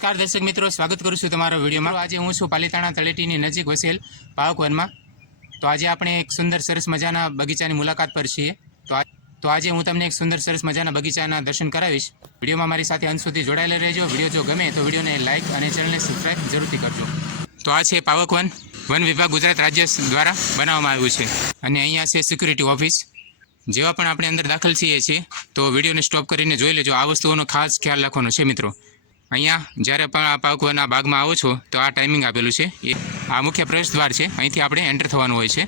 નમસ્કાર દર્શક મિત્રો, સ્વાગત કરું છું તમારા વિડીયોમાં। આજે હું છું પાલીતાણા તળેટીની નજીક વસેલ પાવક વનમાં। તો આજે આપણે એક સુંદર સરસ મજાના બગીચાની મુલાકાત પર છીએ। તો આજે હું તમને એક સુંદર સરસ મજાના બગીચાના દર્શન કરાવીશ। વિડીયોમાં મારી સાથે અંત સુધી જોડાયેલા રહેજો। વિડીયો જો ગમે તો વિડીયોને લાઇક અને ચેનલને સબસ્ક્રાઇબ જરૂરથી કરજો। તો આ છે પાવક વન, વન વિભાગ ગુજરાત રાજ્ય દ્વારા બનાવવામાં આવ્યું છે અને અહીંયા છે સિક્યુરિટી ઓફિસ। જેવા પણ આપણે અંદર દાખલ થઈએ છીએ તો વિડીયોને સ્ટોપ કરીને જોઈ લેજો। આ વસ્તુઓનો ખાસ ખ્યાલ રાખવાનો છે મિત્રો। અહીંયા જ્યારે પણ આ પાવક વનના ભાગમાં આવો છો તો આ ટાઈમિંગ આપેલું છે। આ મુખ્ય પ્રવેશ દ્વાર છે, અહીંથી આપણે એન્ટર થવાનું હોય છે।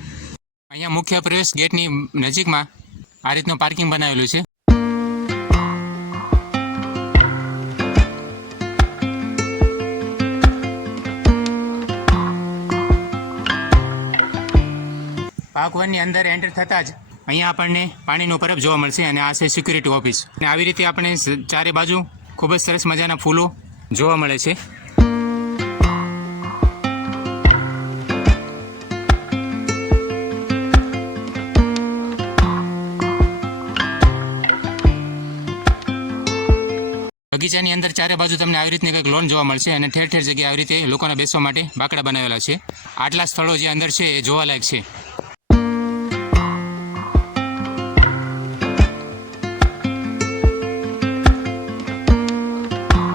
અહીંયા મુખ્ય પ્રવેશ ગેટની નજીકમાં આ રીતનું પાર્કિંગ બનાવેલું છે। પાવક વનની અંદર એન્ટર થતાં જ અહીંયા આપણને પાણીનો પરબ જોવા મળશે અને આ છે સિક્યુરિટી ઓફિસ। અને આવી રીતે આપણે ચારે બાજુ ખૂબ જ સરસ મજાના ફૂલો જોવા મળે છે। બગીચાની અંદર ચારે બાજુ તમને આવી રીતની કંઈક લોન જોવા મળશે અને ઠેર ઠેર જગ્યાએ આવી રીતે લોકોને બેસવા માટે બાકડા બનાવેલા છે। આટલા સ્થળો જે અંદર છે એ જોવાલાયક છે।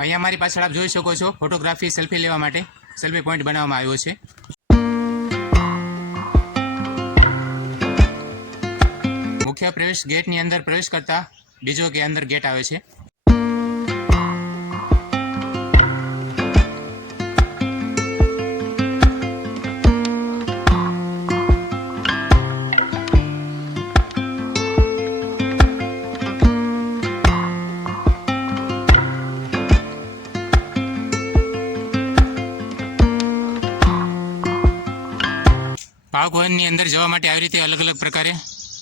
અહીંયા મારી પાછળ આપ જોઈ શકો છો ફોટોગ્રાફી સેલ્ફી લેવા માટે સેલ્ફી પોઈન્ટ બનાવવામાં આવ્યો છે। મુખ્ય પ્રવેશ ગેટની અંદર પ્રવેશ કરતા બીજો કે અંદર ગેટ આવે છે। પાવક વનની અંદર જવા માટે આવી રીતે અલગ અલગ પ્રકારે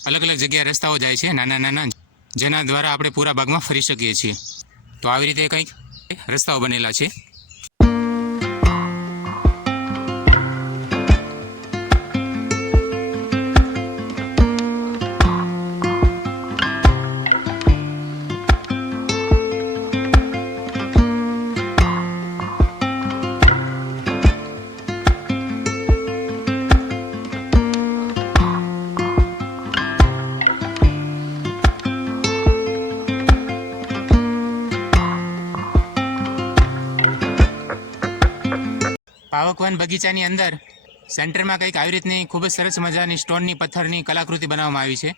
અલગ અલગ જગ્યાએ રસ્તાઓ જાય છે નાના નાના, જેના દ્વારા આપણે પૂરા ભાગમાં ફરી શકીએ છીએ। તો આવી રીતે કંઈક રસ્તાઓ બનેલા છે। પાવક વન બગીચાની અંદર સેન્ટરમાં કંઈક આવી રીતની ખૂબ જ સરસ મજાની સ્ટોનની પથ્થરની કલાકૃતિ બનાવવામાં આવી છે।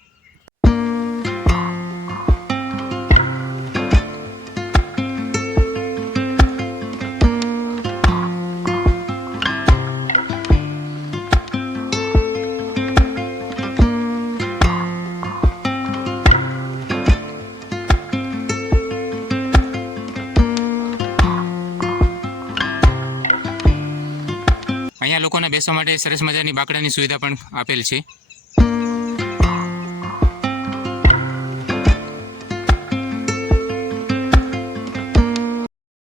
અહીંયા લોકોને બેસવા માટે સરસ મજાની બાકડાની સુવિધા પણ આપેલ છે।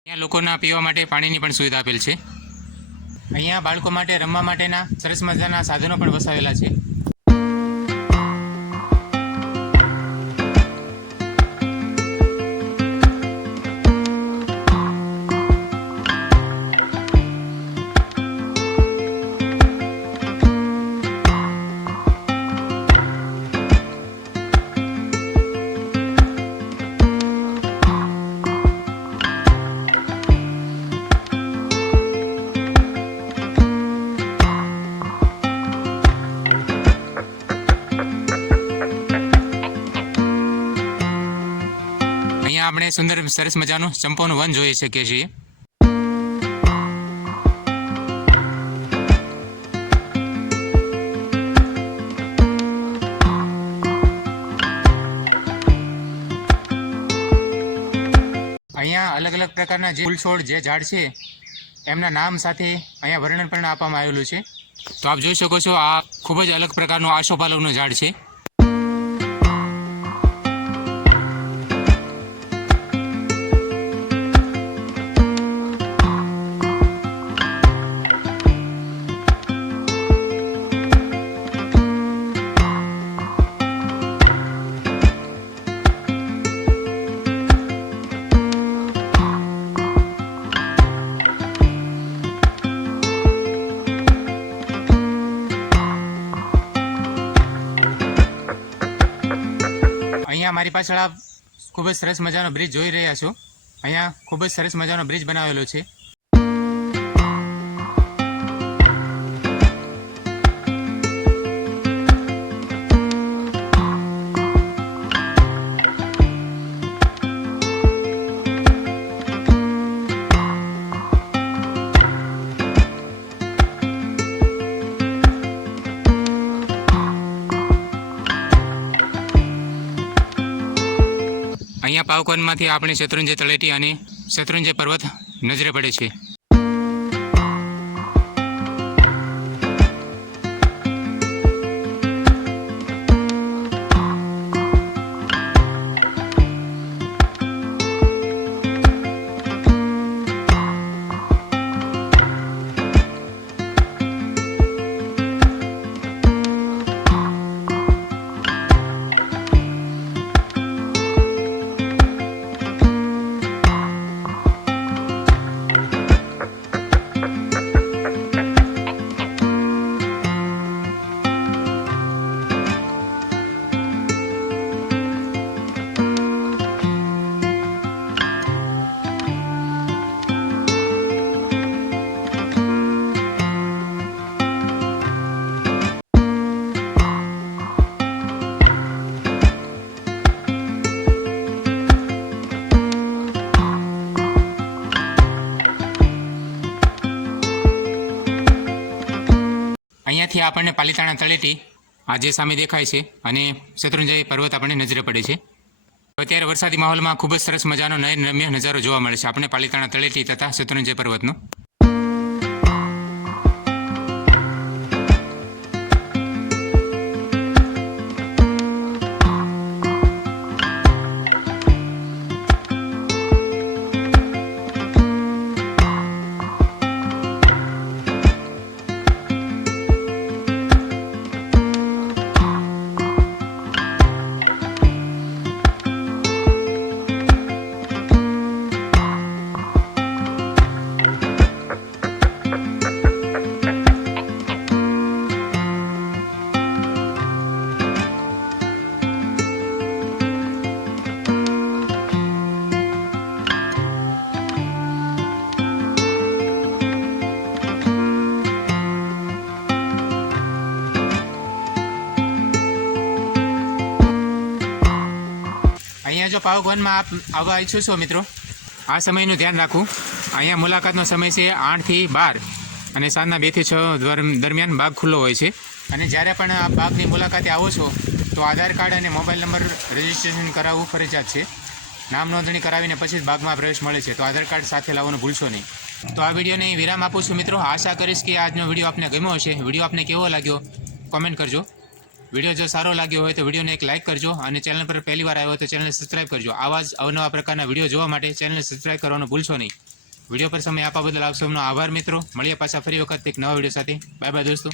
અહીંયા લોકોના પીવા માટે પાણીની પણ સુવિધા આપેલ છે। અહીંયા બાળકો માટે રમવા માટેના સરસ મજાના સાધનો પણ વસાવેલા છે। અહીંયા આપણે સુંદર સરસ મજાનું ચંપોનું વન જોઈ શકીએ છીએ। અહીંયા અલગ અલગ પ્રકારના જે ફૂલ છોડ જે ઝાડ છે એમના નામ સાથે અહીંયા વર્ણન પણ આપવામાં આવેલું છે। તો આપ જોઈ શકો છો આ ખૂબ જ અલગ પ્રકારનું આસોપાલવનું ઝાડ છે। અહીંયા મારી પાછળ આપ ખૂબ જ સરસ મજાનો બ્રિજ જોઈ રહ્યા છો. અહીંયા ખૂબ જ સરસ મજાનો બ્રિજ બનાવેલો છે. અહીંયા પાવકોનમાંથી આપણે શત્રુંજય તળેટી અને શત્રુંજય પર્વત નજરે પડે છે. અહીંયાથી આપણને પાલિતાણા તળેટી આ જે સામે દેખાય છે અને શત્રુંજય પર્વત આપણને નજરે પડે છે. અત્યારે વરસાદી માહોલમાં ખૂબ જ સરસ મજાનો નયનરમ્ય નજારો જોવા મળે છે આપણને પાલિતાણા તળેટી તથા શત્રુંજય પર્વતનો. અહીંયા જો પાવાગઢમાં આપ આવવા ઈચ્છો છો મિત્રો, આ સમયનું ધ્યાન રાખવું. અહીંયા મુલાકાતનો સમય છે 8 થી 12 અને સાંજના 2 થી 6 દરમિયાન બાગ ખુલ્લો હોય છે. અને જ્યારે પણ આ બાગની મુલાકાતે આવો છો તો આધાર કાર્ડ અને મોબાઈલ નંબર રજિસ્ટ્રેશન કરાવવું ફરજિયાત છે. નામ નોંધણી કરાવીને પછી જ બાગમાં પ્રવેશ મળે છે, તો આધાર કાર્ડ સાથે લાવવાનું ભૂલશો નહીં. તો આ વિડીયોને વિરામ આપું છું મિત્રો. આશા કરીશ કે આજનો વિડીયો આપને ગમ્યો હશે. વિડીયો આપને કેવો લાગ્યો કોમેન્ટ કરજો. વિડીયો જો સારો લાગ્યો હોય તો વિડીયોને એક લાઇક કરજો અને ચેનલ પર પહેલી વાર આવ્યો હોય તો ચેનલને સબસ્ક્રાઇબ કરજો. આવા જ અવનવા પ્રકારના વિડીયો જોવા માટે ચેનલને સબસ્ક્રાઇબ કરવાનું ભૂલશો નહીં. વિડીયો પર સમય આપવા બદલ આપ સૌનો આભાર મિત્રો. મળીએ પાછા ફરી વખત એક નવા વિડીયો સાથે. બાય બાય દોસ્તો.